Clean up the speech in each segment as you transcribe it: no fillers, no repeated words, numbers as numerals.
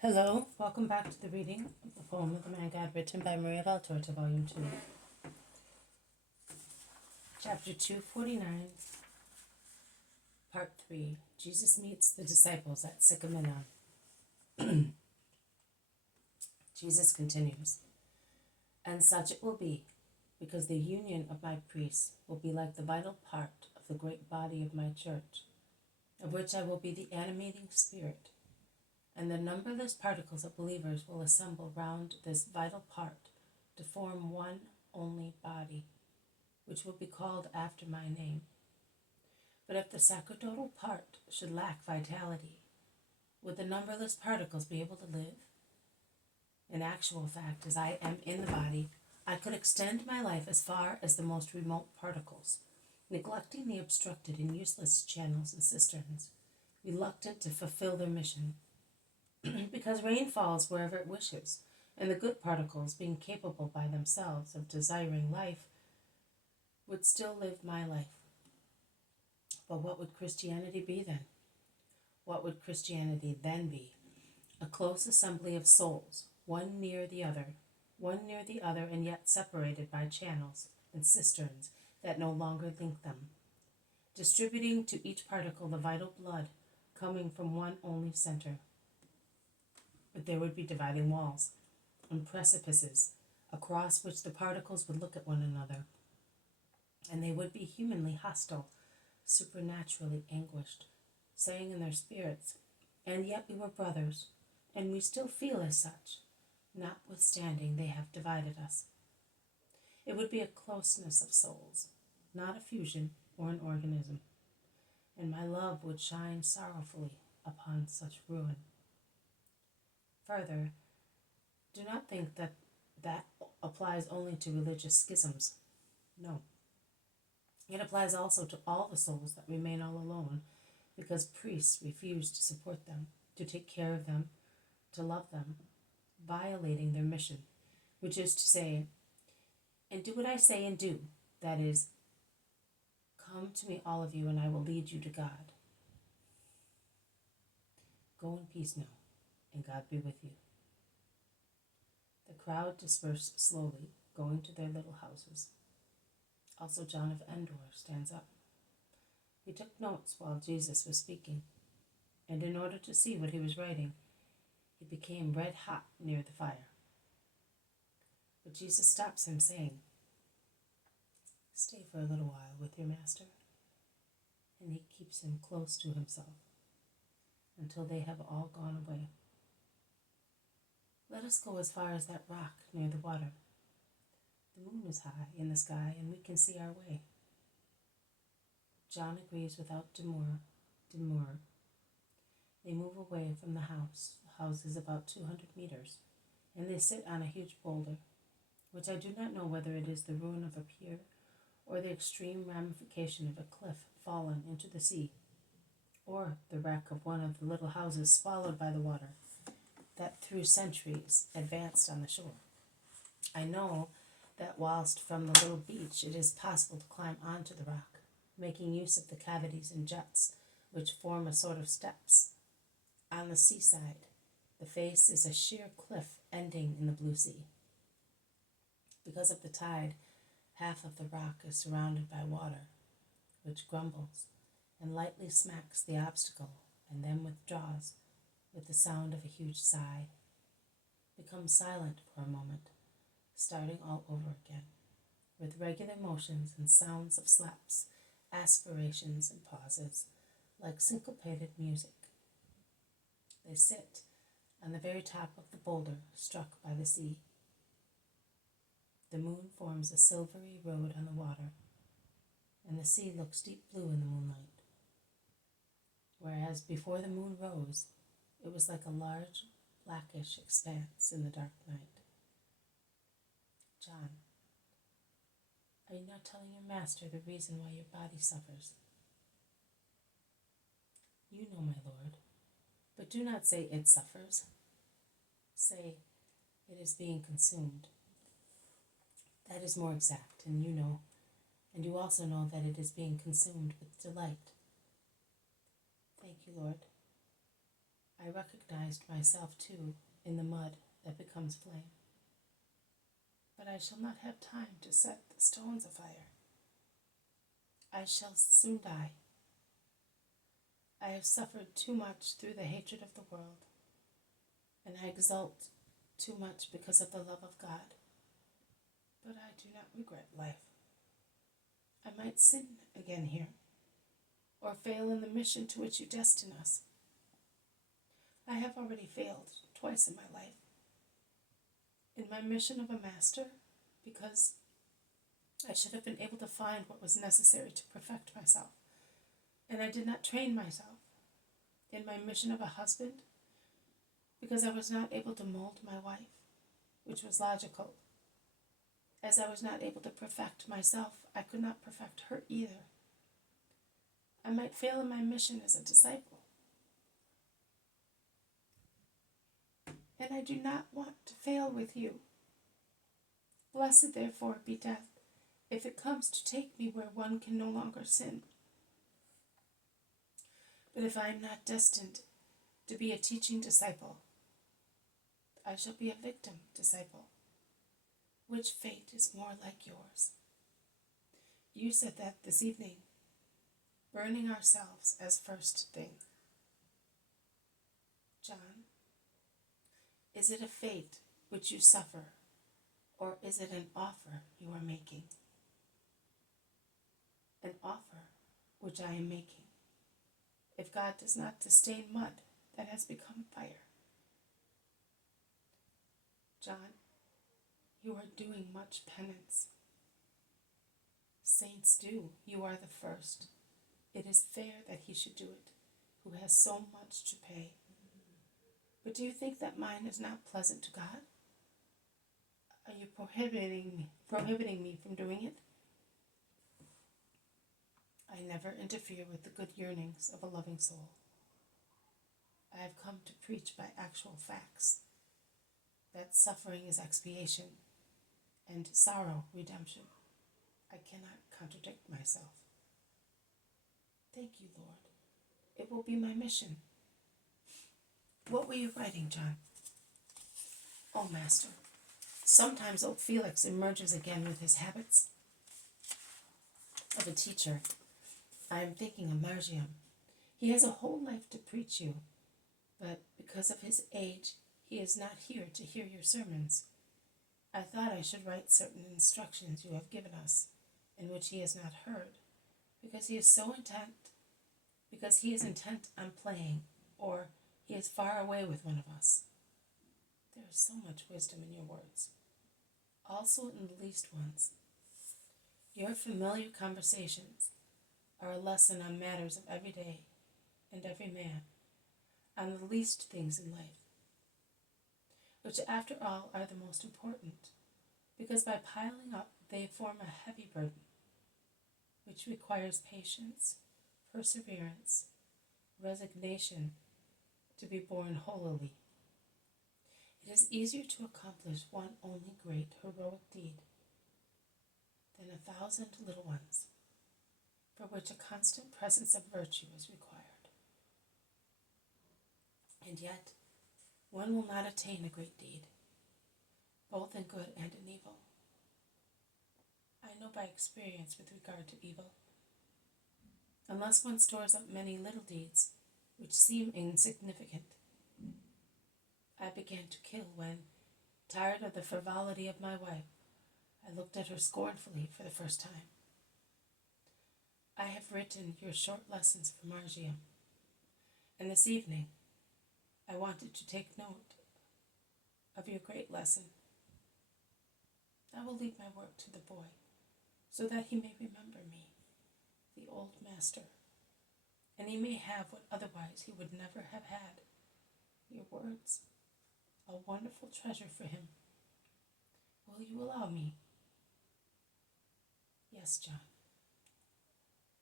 Hello, welcome back to the reading of the poem of the Man God written by Maria Valtorta, Volume 2. Chapter 249, Part 3. Jesus meets the disciples at Sicaminon. Jesus continues, "And such it will be, because the union of my priests will be like the vital part of the great body of my church, of which I will be the animating spirit. And the numberless particles of believers will assemble round this vital part to form one only body, which will be called after my name. But if the sacerdotal part should lack vitality, would the numberless particles be able to live? In actual fact, as I am in the body, I could extend my life as far as the most remote particles, neglecting the obstructed and useless channels and cisterns, reluctant to fulfill their mission. Because rain falls wherever it wishes, and the good particles, being capable by themselves of desiring life, would still live my life. But what would Christianity be then? What would Christianity then be? A close assembly of souls, one near the other, and yet separated by channels and cisterns that no longer link them, distributing to each particle the vital blood coming from one only center. But there would be dividing walls and precipices across which the particles would look at one another, and they would be humanly hostile, supernaturally anguished, saying in their spirits, 'And yet we were brothers, and we still feel as such, notwithstanding they have divided us.' It would be a closeness of souls, not a fusion or an organism, and my love would shine sorrowfully upon such ruin. Further, do not think that applies only to religious schisms. No. It applies also to all the souls that remain all alone, because priests refuse to support them, to take care of them, to love them, violating their mission, which is to say, and do what I say and do, that is, come to me all of you and I will lead you to God. Go in peace now, and God be with you." The crowd dispersed slowly, going to their little houses. Also John of Endor stands up. He took notes while Jesus was speaking, and in order to see what he was writing, he became red hot near the fire. But Jesus stops him, saying, "Stay for a little while with your master," and he keeps him close to himself until they have all gone away. "Let us go as far as that rock near the water. The moon is high in the sky, and we can see our way." John agrees without demur. They move away from the house. The house is about 200 meters, and they sit on a huge boulder, which I do not know whether it is the ruin of a pier or the extreme ramification of a cliff fallen into the sea, or the wreck of one of the little houses swallowed by the water that through centuries advanced on the shore. I know that whilst from the little beach it is possible to climb onto the rock, making use of the cavities and juts which form a sort of steps. On the seaside, the face is a sheer cliff ending in the blue sea. Because of the tide, half of the rock is surrounded by water, which grumbles and lightly smacks the obstacle and then withdraws with the sound of a huge sigh, becomes silent for a moment, starting all over again, with regular motions and sounds of slaps, aspirations and pauses, like syncopated music. They sit on the very top of the boulder struck by the sea. The moon forms a silvery road on the water, and the sea looks deep blue in the moonlight, whereas before the moon rose, it was like a large, blackish expanse in the dark night. "John, are you not telling your master the reason why your body suffers?" "You know, my lord, but do not say it suffers. Say it is being consumed. That is more exact, and you know, and you also know that it is being consumed with delight." "Thank you, Lord." I recognized myself too in the mud that becomes flame. But I shall not have time to set the stones afire. I shall soon die. I have suffered too much through the hatred of the world, and I exult too much because of the love of God. But I do not regret life. I might sin again here, or fail in the mission to which you destine us. I have already failed twice in my life. In my mission of a master, because I should have been able to find what was necessary to perfect myself, and I did not train myself. In my mission of a husband, because I was not able to mold my wife, which was logical. As I was not able to perfect myself, I could not perfect her either. I might fail in my mission as a disciple. And I do not want to fail with you. Blessed therefore be death, if it comes to take me where one can no longer sin. But if I am not destined to be a teaching disciple, I shall be a victim disciple. Which fate is more like yours? You said that this evening, burning ourselves as first thing. John, is it a fate which you suffer, or is it an offer you are making? An offer which I am making. If God does not disdain mud that has become fire. John, you are doing much penance. Saints do. You are the first. It is fair that he should do it, who has so much to pay. But do you think that mine is not pleasant to God? Are you prohibiting me from doing it? I never interfere with the good yearnings of a loving soul. I have come to preach by actual facts, that suffering is expiation, and sorrow redemption. I cannot contradict myself. Thank you, Lord. It will be my mission. What were you writing, John? Oh, Master, sometimes old Felix emerges again with his habits of a teacher. I am thinking of Margium. He has a whole life to preach you, but because of his age, he is not here to hear your sermons. I thought I should write certain instructions you have given us, in which he has not heard, because he is intent on playing, or he is far away with one of us. There is so much wisdom in your words, also in the least ones. Your familiar conversations are a lesson on matters of every day and every man, on the least things in life, which after all are the most important, because by piling up they form a heavy burden, which requires patience, perseverance, resignation to be borne holily. It is easier to accomplish one only great heroic deed than 1,000 little ones, for which a constant presence of virtue is required. And yet, one will not attain a great deed, both in good and in evil. I know by experience with regard to evil. Unless one stores up many little deeds, which seem insignificant. I began to kill when, tired of the frivolity of my wife, I looked at her scornfully for the first time. I have written your short lessons for Margium, and this evening I wanted to take note of your great lesson. I will leave my work to the boy, so that he may remember me, the old master, and he may have what otherwise he would never have had, your words, a wonderful treasure for him. Will you allow me? Yes, John,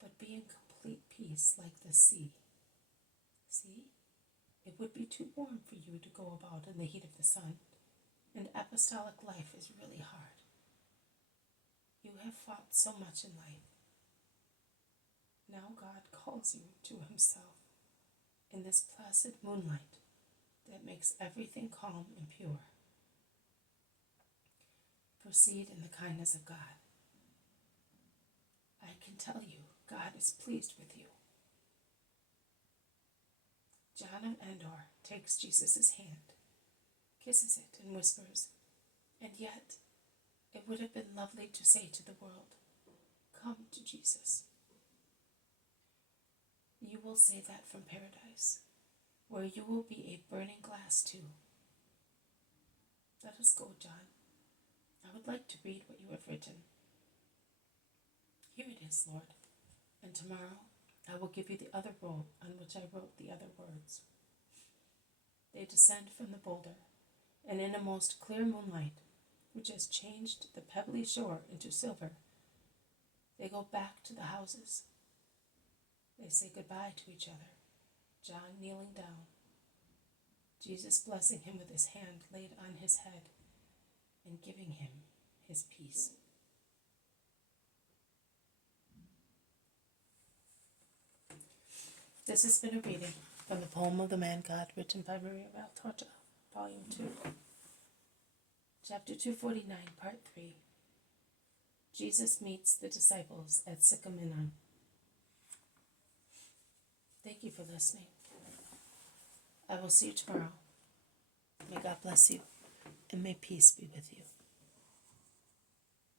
but be in complete peace like the sea. See, it would be too warm for you to go about in the heat of the sun, and apostolic life is really hard. You have fought so much in life. Now God calls you to himself in this placid moonlight that makes everything calm and pure. Proceed in the kindness of God. I can tell you, God is pleased with you. John of Endor takes Jesus' hand, kisses it, and whispers, "And yet, it would have been lovely to say to the world, 'Come to Jesus.' You will say that from paradise, where you will be a burning glass too. Let us go, John. I would like to read what you have written." "Here it is, Lord, and tomorrow I will give you the other roll on which I wrote the other words." They descend from the boulder, and in a most clear moonlight, which has changed the pebbly shore into silver, they go back to the houses. They say goodbye to each other, John kneeling down, Jesus blessing him with his hand laid on his head and giving him his peace. This has been a reading from the poem of the Man God, written by Maria Valtorta, Volume 2, Chapter 249, Part 3. Jesus meets the disciples at Sicaminon. Thank you for listening. I will see you tomorrow. May God bless you, and may peace be with you.